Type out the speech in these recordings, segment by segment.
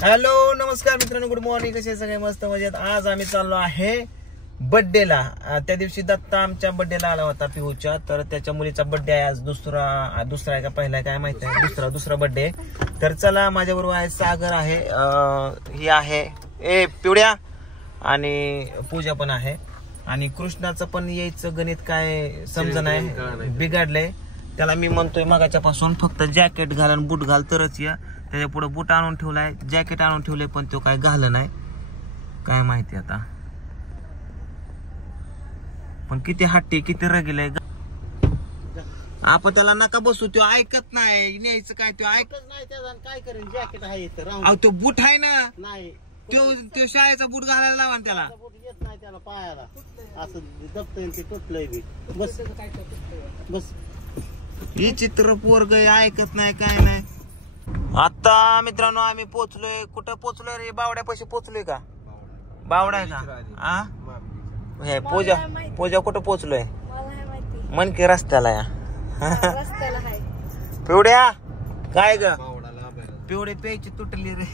Hello नमस्कार मित्रांनो, good morning. कसे सगळे? मस्त मजेत. आज आम्ही चाललो आहे बर्थडेला. त्या दिवशी दत्ता आमच्या बर्थडेला आला होता पिहूच्या, तर त्याच्या मुलीचा बर्थडे आहे आज. दुसरा आहे का पहिला काय माहित आहे, दुसरा बर्थडे. तर चला, माझ्याबरोबर आहे सागर आहे, ही आहे ए पिवड्या, आणि पूजा पण आहे. आणि कृष्णाचं पण यायचं गणित काय समज नाही, बिघडलंय. त्याला मी म्हणतोय मगाच्या पासून फक्त जॅकेट घाल आणि बूट घाल तरच या. त्याच्या पुढे बूट आणून ठेवलाय, जॅकेट आणून ठेवलंय, पण तो काय घाल नाही, काय माहिती आता. पण किती हट्टी, किती रगेलाय. आपण त्याला नका बसू, तो ऐकत नाही. न्यायचं काय, तो ऐकत नाही. त्याला काय करेल, जॅकेट आहे तो बूट आहे ना. नाही, तो शाळेचा बूट घालायला लावा त्याला. येत नाही त्याला पायाला, असं दबतय ते तुटलंय बी. बस बस, ही चित्र पोरग ऐकत नाही, काय नाही. आता मित्रांनो आम्ही पोचलोय. कुठं पोचलोय रे? बावड्यापाशी पोचलोय का? बावडा आहे का? हे पूजा कुठं पोचलोय? मन की रस्त्याला या. पिवड्या काय ग? पिवडे प्यायची तुटली रे.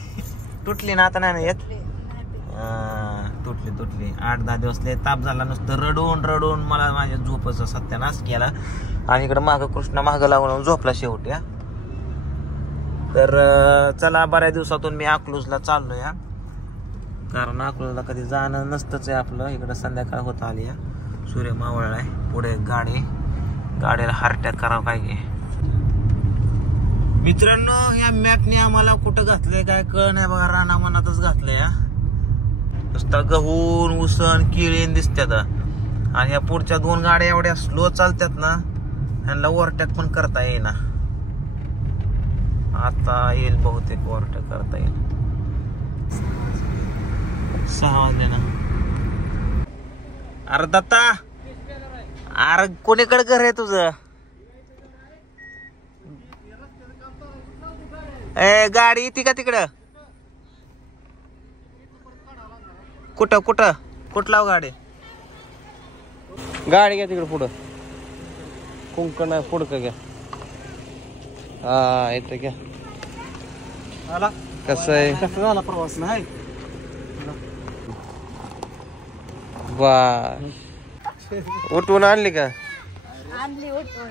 तुटली ना आता नाही येत. तुटली 8-10 दिवस लय ताप झाला, नुसतं रडून मला माझ्या झोपचा सत्यानाश केला. आणि इकडे माग कृष्ण माग लागून झोपला शेवटी. तर चला, बऱ्याच दिवसातून मी अकलूजला चाललोय, कारण अकलूजला कधी जाणं नसतंच आहे आपलं. इकडं संध्याकाळ होत आली, सूर्य मावळलाय. पुढे गाडीला हार्ट अटॅक करावं काय घे. मित्रांनो, ह्या मॅपने आम्हाला कुठं घातलंय काय कळ नाही बघा. राणा मनातच घातलंय. नुसतं गहून उसन किळीन दिसतात. आणि ह्या पुढच्या 2 गाड्या एवढ्या स्लो चालतात ना, ह्यांना ओव्हरटेक पण करता येईना. आता येईल बहुतेक, ओव्हरटेक करता येईल. 6 वाजले ना. अरे दत्ता, अरे कोणीकडे घर आहे तुझं? गाडी येते का तिकडं? कुठला गाडी घ्या तिकडे पुढं. कुंकण आहे पुढं का घ्या. हा येतं घ्या. कसं आहे, कसं झाला प्रवास? नाही बा उठवून आणली का? आणली उठवून.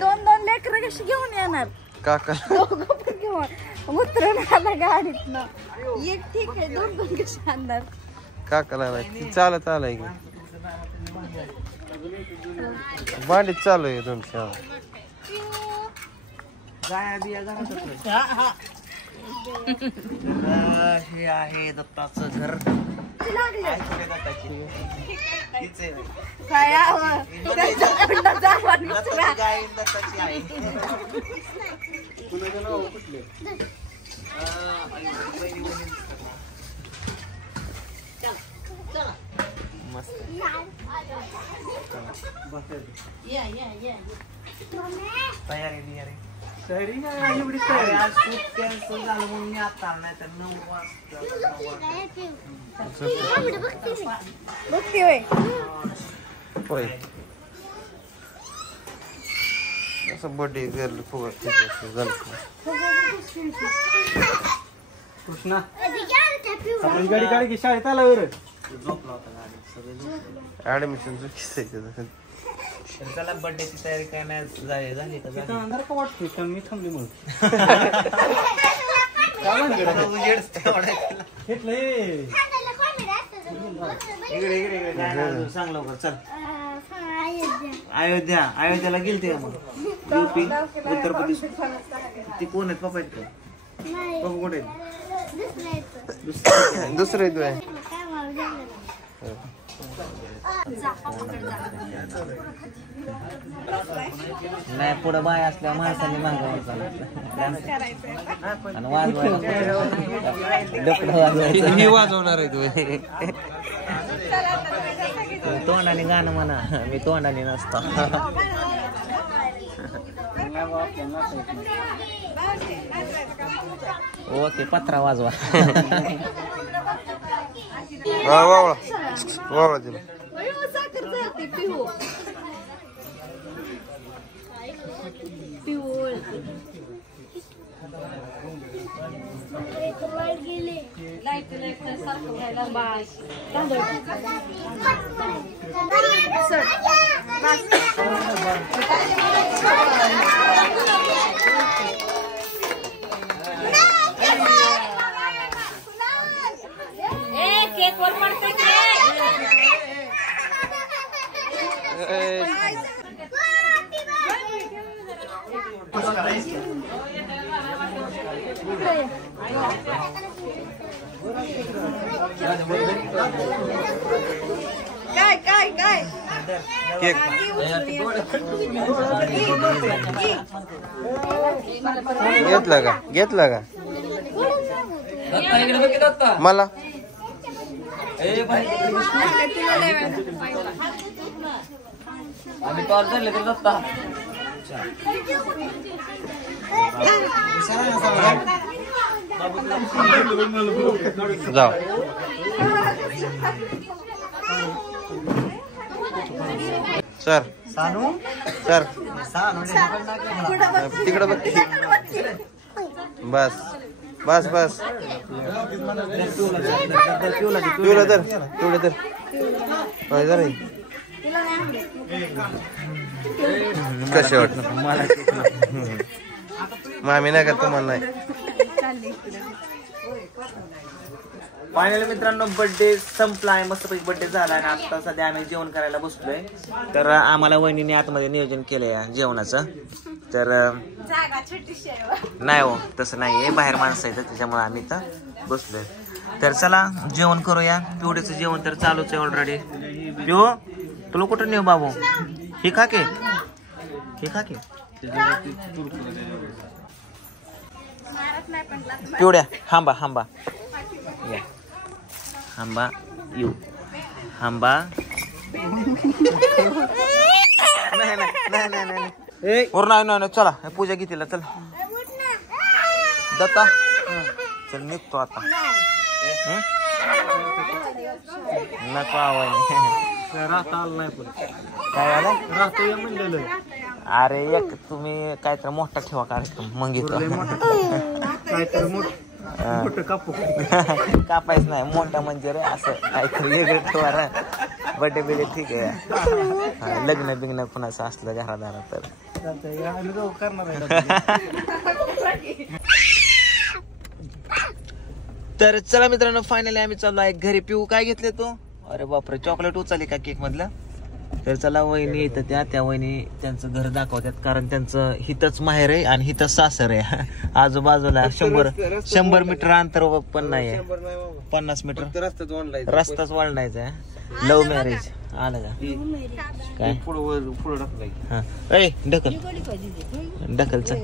2 लेकर कशी घेऊन येणार काका? घेऊन उतरून आला गाडीत ना. एक ठीक आहे, 2 कशी आणणार? काकाला नाही, चालत आलाय की भांडीत चालू आहे तुमच्या. हे आहे दत्ताचं घर. मस्त तयारी आज शूट कॅन्सल झालं म्हणून मी आता नाही तर 9 वाजता. होय असं बर्थडे गर्ल झालं. कृष्णा आपली गाडी की शाळेत आला वर झोपला होता गाडीत. सगळे ऍडमिशन चुकीचं. त्याला बर्थडेची तयारी काय नाही झाली का? अंधार का वाटतोय, कारण मी थांबली म्हणून. सांग लवकर चल. अयोध्याला गेलते का मग? UP उत्तर प्रदेश. ती कोण आहेत? पप्पा आहेत का? पप्पा कुठे आहेत? दुसरे तू आहे. नाही पुढं बाय असल्या माणसाने मागायचं आणि वाजवणार आहे तू. तोंडाने गाणं म्हणा, मी तोंडाने नसतो. ओके, पत्रा वाजवा. वावळा तिला पिवळ केक वर पडते काय काय काय केक घेतलं का मला आम्ही कॉल झाले तर दत्ता जाऊ सर सर तिकडे बघ बस बस बस पिवलं तर पिवलं तर जरा कसे वाटत मामी नाही का तुम्हाला नाही फायनली मित्रांनो बर्थडे संपलाय मस्तपैकी बर्थडे झाला आणि आता सध्या आम्ही जेवण करायला बसलोय. तर आम्हाला वहिनीने आतमध्ये नियोजन केलंय जेवणाचं. तर नाही हो तसं नाहीये बाहेर माणसं आहेत त्याच्यामुळे आम्ही तर बसलोय. तर चला जेवण करूया. पिवड्याचं जेवण तर चालूच आहे ऑलरेडी. पिऊ तुला कुठं नेऊ बाबू हे खा के पिवड्या हांबा हांबा हांबा येऊ हांबा नाही चला पूजा घेतला चल दत्ता चल निघतो आता नको आवाज काय झालं अरे एक तुम्ही काहीतरी मोठा ठेवा कार्यक्रम मग कापायच नाही मोठा म्हणजे रे असं काहीतरी वेगळं ठेवा रे. बर्थडे बिडे ठीक आहे. लग्न बिग्न कुणाचं असलं घरादारा तर तर चला मित्रांनो फायनली आम्ही चाललो आहे घरी. पिऊ काय घेतले तू? अरे बापरे चॉकलेट उचलली का केक मधलं. तर चला वहिनी येतं त्या वहिनी त्यांचं घर दाखवतात कारण त्यांचं हितच माहेर आहे आणि हितच सासर आहे. आजूबाजूला 100 मीटर अंतर पण नाही आहे. 50 मीटर रस्ताच वळणायचा आहे. लव्ह मॅरेज आलं का काय पुढं ढकल ढकल चल.